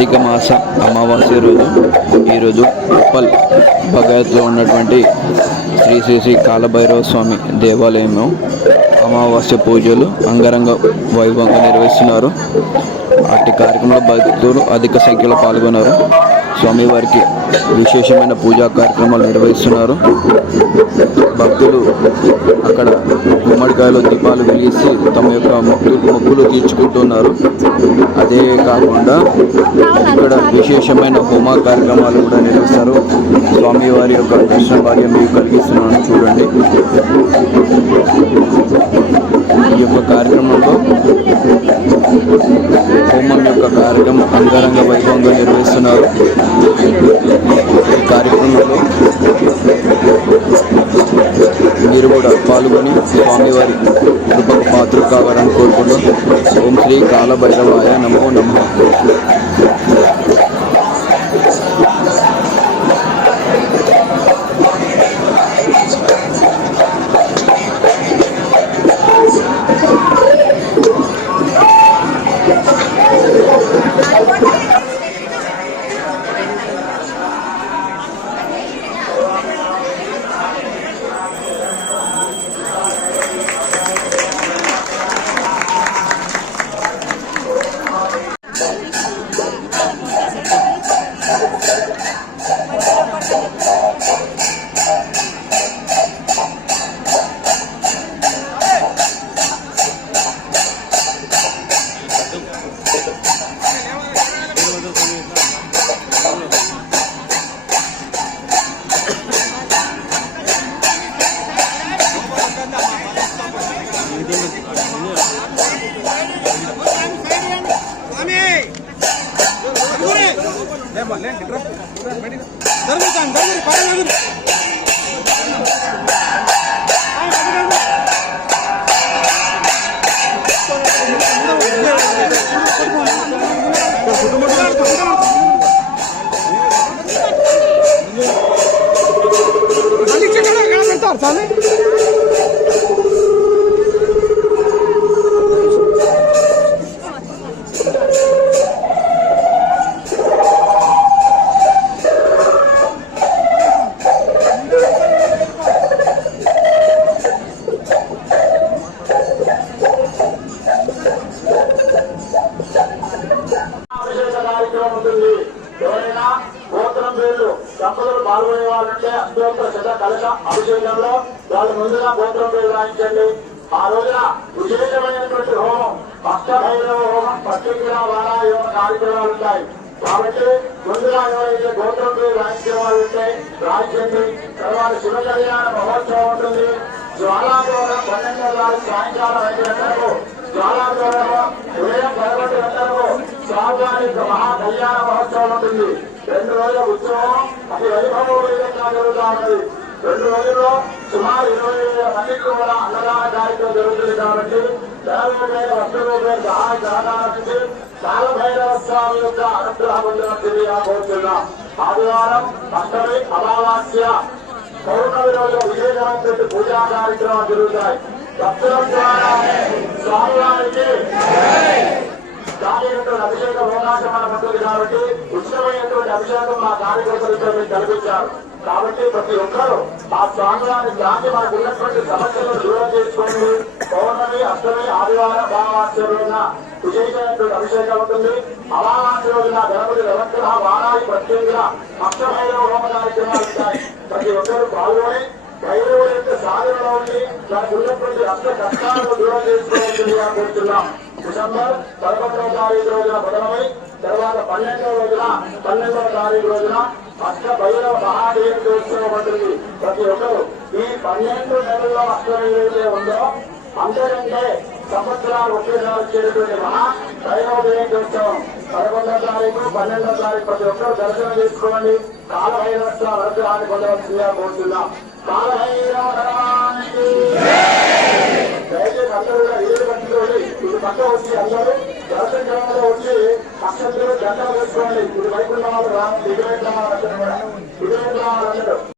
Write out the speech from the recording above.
కార్తీక మాస అమావాస్య రోజు. ఈరోజు ఉప్పల్ భగత్లో ఉన్నటువంటి శ్రీ శ్రీ శ్రీ కాలభైరవ స్వామి దేవాలయంలో అమావాస్య పూజలు అంగరంగ వైభవంగా నిర్వహిస్తున్నారు. అట్టి కార్యక్రమంలో భక్తులు అధిక సంఖ్యలో పాల్గొన్నారు. స్వామివారికి విశేషమైన పూజా కార్యక్రమాలు నిర్వహిస్తున్నారు. భక్తులు అక్కడ గుమ్మడికాయలో దీపాలు వెలిగిసి తమ యొక్క మొక్కులు మొక్కులు తీర్చుకుంటున్నారు. అదే కాకుండా ఇక్కడ విశేషమైన హోమ కార్యక్రమాలు కూడా నిర్వహిస్తారు. స్వామివారి యొక్క దర్శన భాగ్యం మీకు కలిగిస్తున్నాను చూడండి. ఈ యొక్క కార్యక్రమంలో హోమం యొక్క కార్యక్రమం అంగరంగ వైభవంగా నిర్వహిస్తున్నారు. ఈ కార్యక్రమంలో మీరు కూడా పాల్గొని స్వామివారి కృపకు పాత్ర కావాలని కోరుకుంటూ ఓం శ్రీ కాలభైరవాయ నమో నమ. అభిషేక కలశ అభిషేకంలో వాళ్ళు ముందుగా గోత్రంలో రాయించండి. ఆ రోజున విశేషమైనటువంటి హోమం భైరవ హోమం పత్రికల వారాయోగ కార్యక్రమాలు ఉంటాయి. కాబట్టి ముందుగా ఎవరైతే గోత్రంలో రాయించే వాళ్ళు ఉంటే రాయించండి. తర్వాత శివ కళ్యాణ మహోత్సవం ఉంటుంది. జ్వాలాదోరం పన్నెండవ తారీఖు సాయంకాలం ఐదు గంటలకు. జ్వాలాదోరం ఉదయం పదకొండు గంటలకు. స్వామివారి యొక్క మహా కళ్యాణ మహోత్సవం ఉంటుంది. రెండు రోజుల ఉత్సవం. అది వైభవంగా జరుగుతూ ఉన్నది రెండు రోజుల్లో సుమారు ఇరవై మందికి కూడా అన్నదాన కార్యక్రమం జరుగుతుంది కాబట్టి ధనరూపేణ వస్తువులపై సహాయ సహకారానికి కాలభైరవ స్వామి యొక్క అనుగ్రహం పొందడం తెలియకోరుతున్నాం ఆదివారం అష్టమి అమావాస్య పౌర్ణమి రోజు విజయవంతుడి పూజా కార్యక్రమాలు జరుగుతాయి. భక్తుల ద్వారా స్వామివారికి దానిటువంటి అభిషేక అవకాశం మనకు ఉంటుంది కాబట్టి ఉచితమైనటువంటి అభిషేకం మా కార్యకర్తలతో మీకు కల్పించారు కాబట్టి ప్రతి ఒక్కరూ ఆ స్వామివారిని దాన్ని మనకు ఉన్నటువంటి సమస్యలను దూరం చేసుకోండి పౌర్ణమి అష్టమి ఆదివారం అమావాస్య రోజున విశేషమైనటువంటి అభిషేకం ఉంటుంది. అమావాస్య రోజున గణపతి నవగ్రహ వారాయి ప్రత్యేకంగా అష్టభైరవ హోమ కార్యక్రమాలు ఉంటాయి. ప్రతి ఒక్కరూ పాల్గొని భైరవుడి యొక్క సాధనలో ఉండి మనకు ఉన్నటువంటి అష్ట కష్టాలను దూరం చేసుకోవాల్సిందిగా కోరుతున్నాం. డిసెంబర్ పదకొండవ తారీఖు రోజున మొదలమై తర్వాత పన్నెండవ రోజున పన్నెండవ తారీఖు రోజున అష్ట భైరవ మహాదేవుడి ఉత్సవం ఉంటుంది ప్రతి ఒక్కరు ఈ పన్నెండు నెలల్లో అష్టం ఏదైతే ఉందో అంతకంటే సంవత్సరాలు ఒకేసారి వచ్చేటటువంటి మహా భైరవ ఉత్సవం పదకొండవ తారీఖు పన్నెండవ తారీఖు ప్రతి ఒక్కరు దర్శనం చేసుకోండి. కాలభైరవ అనుగ్రహాన్ని పొందవలసిందిగా కోరుతున్నాం. కాలభైరవ దయచేసి అందరూ కూడా ఏడు గంటలు ఇది పక్క వచ్చి అందరూ దర్శన గ్రామంలో వచ్చి అక్షంతలు జెండాలు వేసుకోండి ఇది వైకుంఠ వాళ్ళు రాము దిగువైన వాళ్ళందరూ కూడా